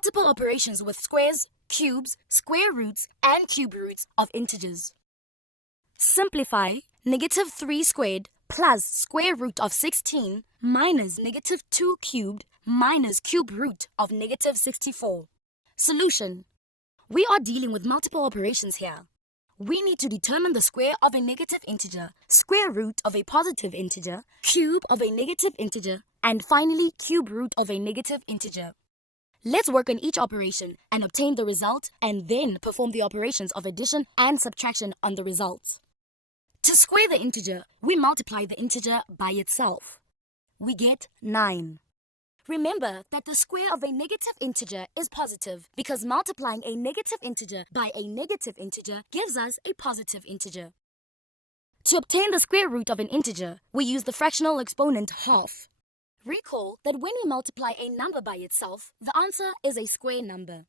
multiple operations with squares, cubes, square roots, and cube roots of integers. Simplify negative 3 squared plus square root of 16 minus negative 2 cubed minus cube root of negative 64. Solution. We are dealing with multiple operations here. We need to determine the square of a negative integer, square root of a positive integer, cube of a negative integer, and finally cube root of a negative integer. Let's work on each operation and obtain the result and then perform the operations of addition and subtraction on the results. To square the integer, we multiply the integer by itself. We get 9. Remember that the square of a negative integer is positive because multiplying a negative integer by a negative integer gives us a positive integer. To obtain the square root of an integer, we use the fractional exponent half. Recall that when we multiply a number by itself, the answer is a square number.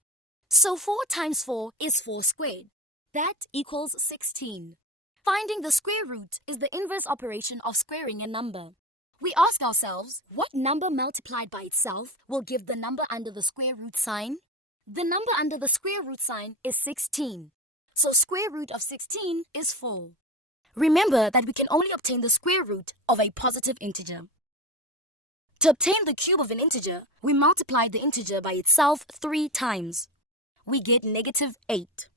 So 4 times 4 is 4 squared. That equals 16. Finding the square root is the inverse operation of squaring a number. We ask ourselves, what number multiplied by itself will give the number under the square root sign? The number under the square root sign is 16. So square root of 16 is 4. Remember that we can only obtain the square root of a positive integer. To obtain the cube of an integer, we multiply the integer by itself 3 times. We get negative 8.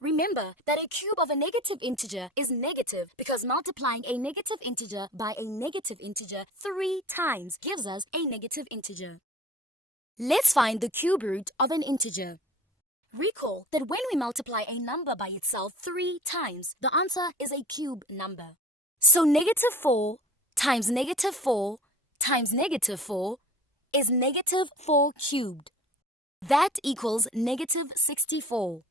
Remember that a cube of a negative integer is negative because multiplying a negative integer by a negative integer 3 times gives us a negative integer. Let's find the cube root of an integer. Recall that when we multiply a number by itself 3 times, the answer is a cube number. So negative 4 times negative 4 times negative 4 is negative 4 cubed. That equals negative 64.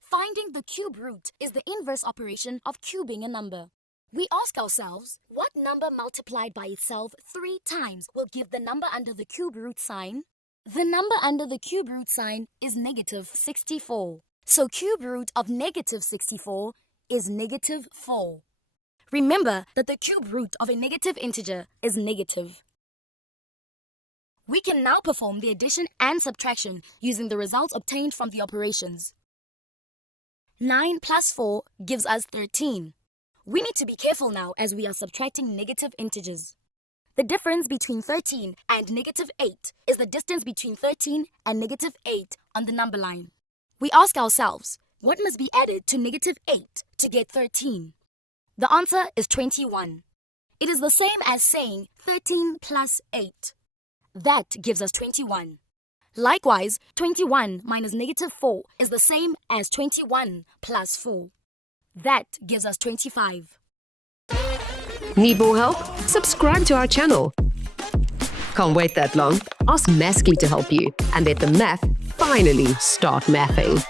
Finding the cube root is the inverse operation of cubing a number. We ask ourselves, what number multiplied by itself 3 times will give the number under the cube root sign? The number under the cube root sign is negative 64. So cube root of negative 64 is negative 4. Remember that the cube root of a negative integer is negative. We can now perform the addition and subtraction using the results obtained from the operations. 9 plus 4 gives us 13. We need to be careful now as we are subtracting negative integers. The difference between 13 and negative 8 is the distance between 13 and negative 8 on the number line. We ask ourselves, what must be added to negative 8 to get 13? The answer is 21. It is the same as saying 13 plus 8. That gives us 21. Likewise, 21 minus negative 4 is the same as 21 plus 4. That gives us 25. Need more help? Subscribe to our channel. Can't wait that long? Ask Masky to help you and let the math finally start mathing.